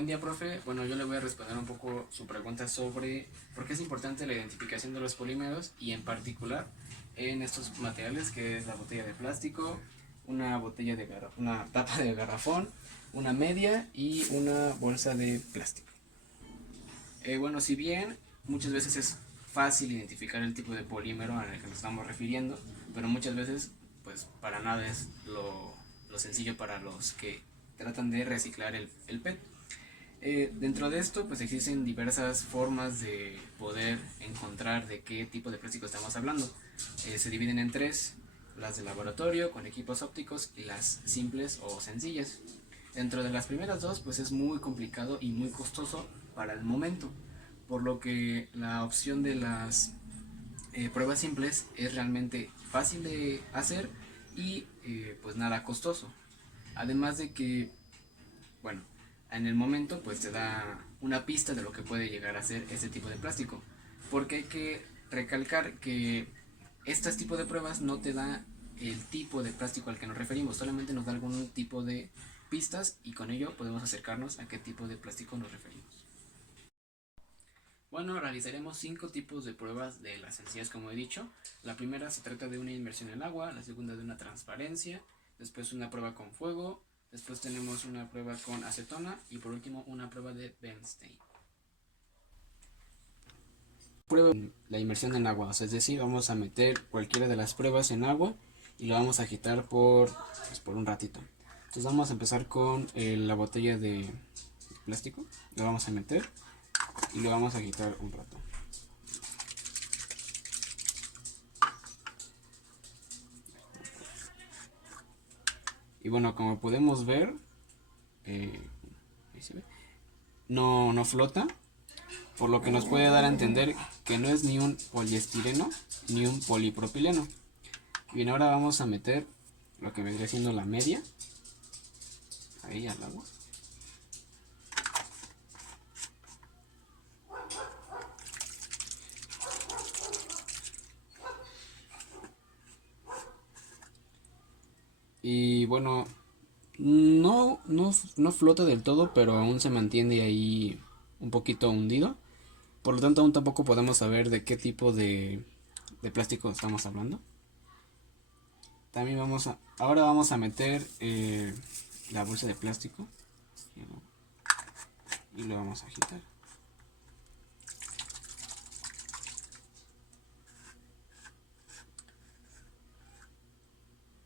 Buen día, profe. Bueno, yo le voy a responder un poco su pregunta sobre por qué es importante la identificación de los polímeros y en particular en estos materiales que es la botella de plástico, una tapa de garrafón, una media y una bolsa de plástico. Bueno, si bien muchas veces es fácil identificar el tipo de polímero al que nos estamos refiriendo, pero muchas veces pues para nada es lo sencillo para los que tratan de reciclar el PET. Dentro de esto pues existen diversas formas de poder encontrar de qué tipo de plástico estamos hablando. Se dividen en tres: las de laboratorio con equipos ópticos y las simples o sencillas. Dentro de las primeras dos pues es muy complicado y muy costoso para el momento, por lo que la opción de las pruebas simples es realmente fácil de hacer y pues nada costoso. Además de que, bueno, en el momento pues te da una pista de lo que puede llegar a ser este tipo de plástico, porque hay que recalcar que este tipo de pruebas no te da el tipo de plástico al que nos referimos, solamente nos da algún tipo de pistas y con ello podemos acercarnos a qué tipo de plástico nos referimos. Bueno, realizaremos 5 tipos de pruebas de las sencillas, como he dicho. La primera se trata de una inmersión en el agua, la segunda de una transparencia, después una prueba con fuego, después tenemos una prueba con acetona y por último una prueba de Bernstein. Prueba la inmersión en agua, o sea, es decir, vamos a meter cualquiera de las pruebas en agua y lo vamos a agitar por un ratito. Entonces vamos a empezar con la botella de plástico, lo vamos a meter y lo vamos a agitar un rato. Y bueno, como podemos ver, ahí se ve, no flota, por lo que nos puede dar a entender que no es ni un poliestireno ni un polipropileno. Bien, ahora vamos a meter lo que vendría siendo la media ahí al agua. Y bueno, no flota del todo, pero aún se mantiene ahí un poquito hundido. Por lo tanto, aún tampoco podemos saber de qué tipo de plástico estamos hablando. También ahora vamos a meter la bolsa de plástico y lo vamos a agitar.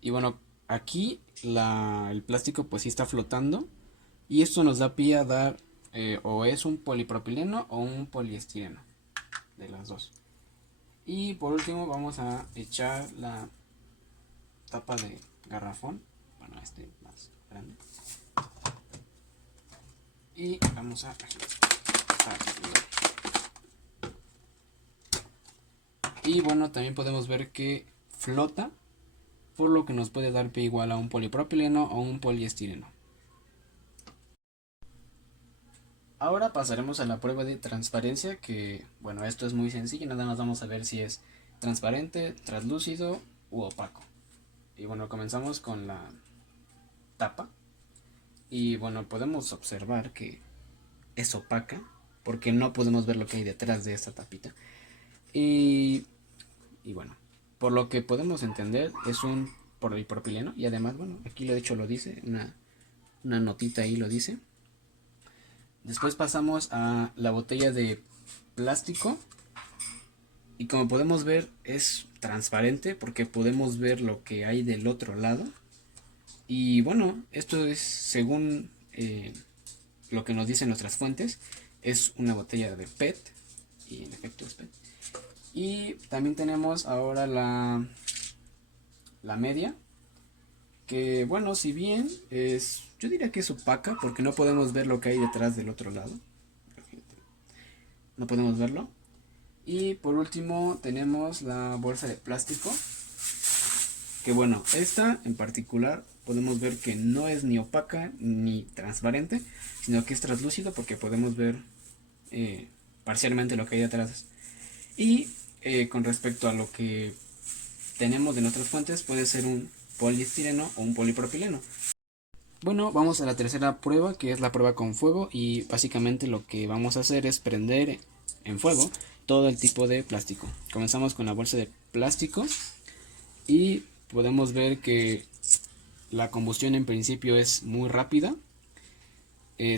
Y bueno, aquí el plástico pues sí está flotando y esto nos da pie a dar o es un polipropileno o un poliestireno, de las dos. Y por último vamos a echar la tapa de garrafón, bueno, este más grande, y vamos a agitar. Y bueno, también podemos ver que flota, por lo que nos puede dar pie igual a un polipropileno o un poliestireno. Ahora pasaremos a la prueba de transparencia, que bueno, esto es muy sencillo, nada más vamos a ver si es transparente, translúcido u opaco. Y bueno, comenzamos con la tapa. Y bueno, podemos observar que es opaca, porque no podemos ver lo que hay detrás de esta tapita. Y, y bueno, por lo que podemos entender, es un polipropileno. Y además, bueno, aquí de hecho lo dice, una notita ahí lo dice. Después pasamos a la botella de plástico. Y como podemos ver, es transparente porque podemos ver lo que hay del otro lado. Y bueno, esto es según lo que nos dicen nuestras fuentes. Es una botella de PET. Y en efecto es PET. Y también tenemos ahora la media. Que bueno, si bien yo diría que es opaca porque no podemos ver lo que hay detrás del otro lado. No podemos verlo. Y por último tenemos la bolsa de plástico. Que bueno, esta en particular podemos ver que no es ni opaca ni transparente, sino que es translúcido porque podemos ver parcialmente lo que hay detrás. Y con respecto a lo que tenemos de nuestras fuentes, puede ser un poliestireno o un polipropileno. Bueno, vamos a la tercera prueba, que es la prueba con fuego, y básicamente lo que vamos a hacer es prender en fuego todo el tipo de plástico. Comenzamos con la bolsa de plástico y podemos ver que la combustión en principio es muy rápida.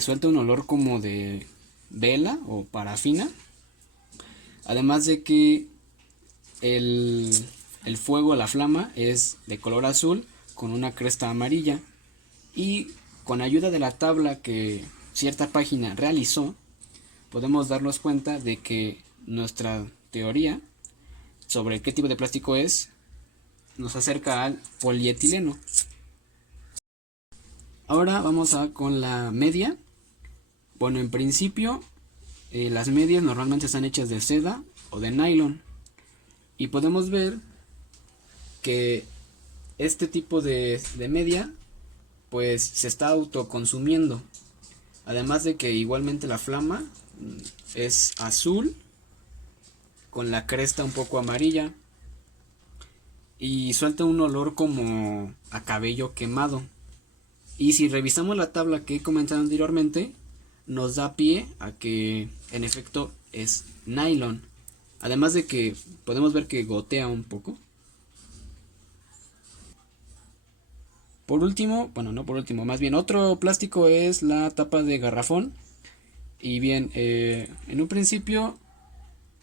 Suelta un olor como de vela o parafina, además de que el, el fuego, la flama, es de color azul con una cresta amarilla. Y con ayuda de la tabla que cierta página realizó, podemos darnos cuenta de que nuestra teoría sobre qué tipo de plástico es nos acerca al polietileno. Ahora vamos a con la media. Bueno, en principio las medias normalmente están hechas de seda o de nylon, y podemos ver que este tipo de media pues se está autoconsumiendo. Además de que igualmente la flama es azul con la cresta un poco amarilla y suelta un olor como a cabello quemado. Y si revisamos la tabla que he comentado anteriormente, nos da pie a que en efecto es nylon. Además de que podemos ver que gotea un poco. Por último, bueno, no por último, más bien otro plástico es la tapa de garrafón. Y bien, en un principio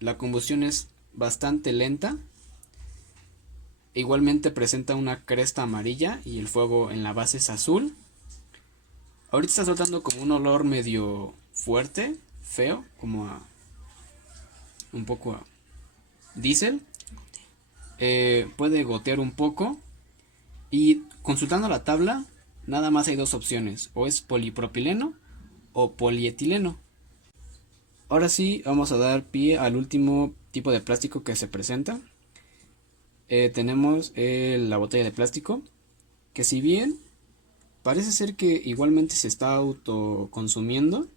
la combustión es bastante lenta. Igualmente presenta una cresta amarilla y el fuego en la base es azul. Ahorita está soltando como un olor medio fuerte, feo, como a un poco a diésel. Puede gotear un poco. Y consultando la tabla, nada más hay dos opciones: o es polipropileno o polietileno. Ahora sí, vamos a dar pie al último tipo de plástico que se presenta. Tenemos la botella de plástico, que si bien parece ser que igualmente se está autoconsumiendo,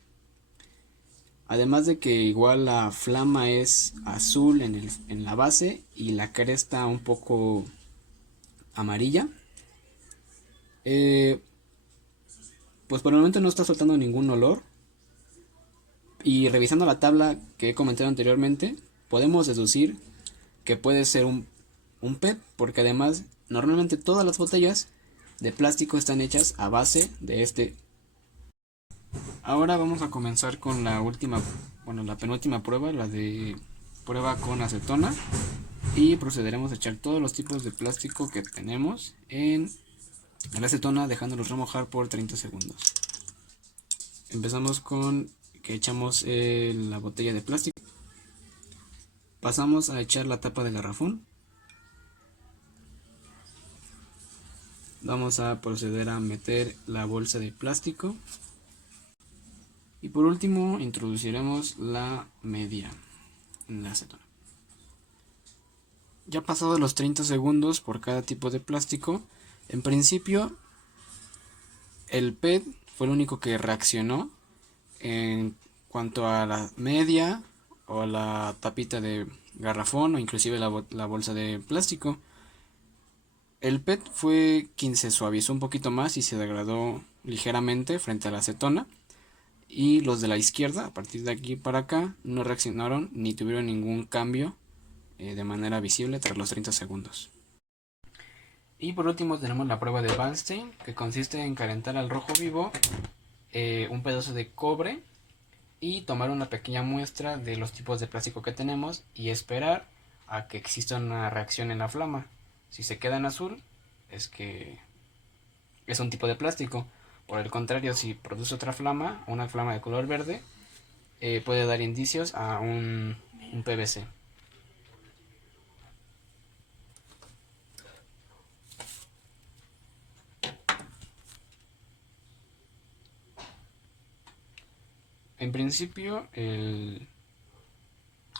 además de que igual la flama es azul en la base y la cresta un poco amarilla, eh, pues por el momento no está soltando ningún olor. Y revisando la tabla que he comentado anteriormente, podemos deducir que puede ser un PET, porque además normalmente todas las botellas de plástico están hechas a base de este. Ahora vamos a comenzar con la última, bueno, la penúltima prueba, la de prueba con acetona, y procederemos a echar todos los tipos de plástico que tenemos en la acetona, dejándolos remojar por 30 segundos. Empezamos con que echamos la botella de plástico. Pasamos a echar la tapa de garrafón. Vamos a proceder a meter la bolsa de plástico. Y por último introduciremos la media en la acetona. Ya pasados los 30 segundos por cada tipo de plástico, en principio el PET fue el único que reaccionó en cuanto a la media o la tapita de garrafón o inclusive la bolsa de plástico. El PET fue quien se suavizó un poquito más y se degradó ligeramente frente a la acetona, y los de la izquierda, a partir de aquí para acá, no reaccionaron ni tuvieron ningún cambio de manera visible tras los 30 segundos. Y por último tenemos la prueba de Bernstein, que consiste en calentar al rojo vivo un pedazo de cobre y tomar una pequeña muestra de los tipos de plástico que tenemos y esperar a que exista una reacción en la flama. Si se queda en azul, es que es un tipo de plástico. Por el contrario, si produce otra flama, una flama de color verde, puede dar indicios a un PVC. En principio,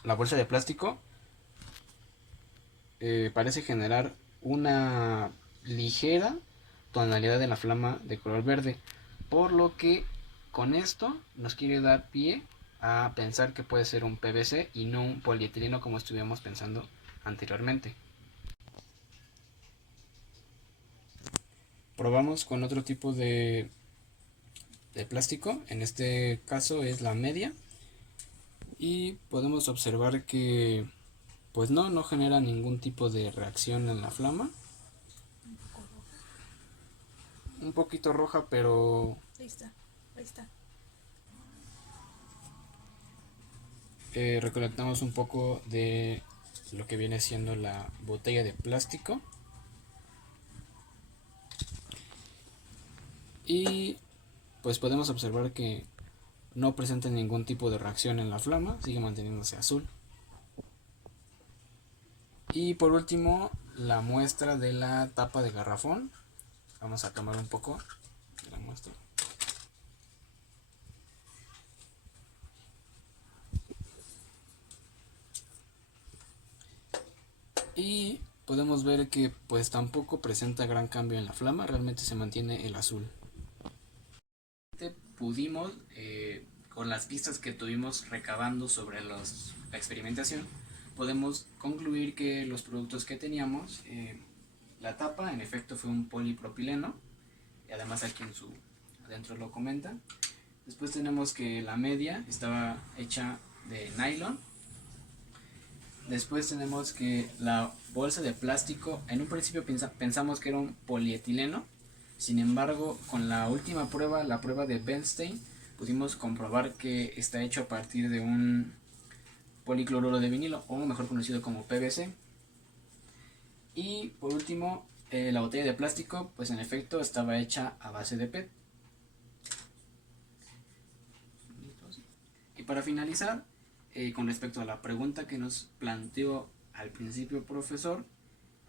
la bolsa de plástico parece generar una ligera tonalidad de la flama de color verde, por lo que con esto nos quiere dar pie a pensar que puede ser un PVC y no un polietileno como estuvimos pensando anteriormente. probamos con otro tipo de plástico, en este caso es la media, y podemos observar que pues no genera ningún tipo de reacción en la flama. Un poquito roja, pero Ahí está, ahí está. recolectamos un poco de lo que viene siendo la botella de plástico y pues podemos observar que no presenta ningún tipo de reacción en la flama, sigue manteniéndose azul. Y por último, la muestra de la tapa de garrafón. Vamos a tomar un poco de la muestra. Y podemos ver que pues tampoco presenta gran cambio en la flama, realmente se mantiene el azul. Pudimos, con las pistas que tuvimos recabando sobre la experimentación, podemos concluir que los productos que teníamos, la tapa en efecto fue un polipropileno, y además aquí en su adentro lo comenta. Después tenemos que la media estaba hecha de nylon. Después tenemos que la bolsa de plástico, en un principio pensamos que era un polietileno, sin embargo con la última prueba, la prueba de Bernstein, pudimos comprobar que está hecho a partir de un policloruro de vinilo, o mejor conocido como PVC. Y por último, la botella de plástico, pues en efecto estaba hecha a base de PET. Y para finalizar, con respecto a la pregunta que nos planteó al principio profesor,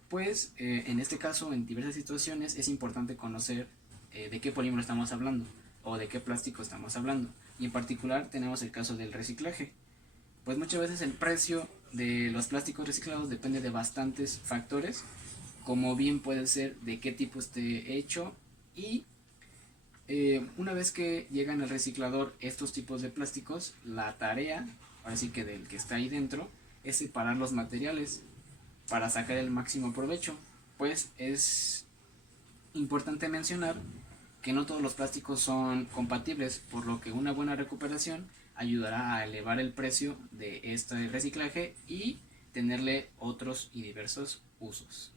pues en este caso, en diversas situaciones, es importante conocer de qué polímero estamos hablando o de qué plástico estamos hablando. Y en particular tenemos el caso del reciclaje. Pues muchas veces el precio de los plásticos reciclados depende de bastantes factores, como bien puede ser de qué tipo esté hecho y una vez que llegan al reciclador estos tipos de plásticos, la tarea, ahora sí que del que está ahí dentro, es separar los materiales para sacar el máximo provecho. Pues es importante mencionar que no todos los plásticos son compatibles, por lo que una buena recuperación ayudará a elevar el precio de este reciclaje y tenerle otros y diversos usos.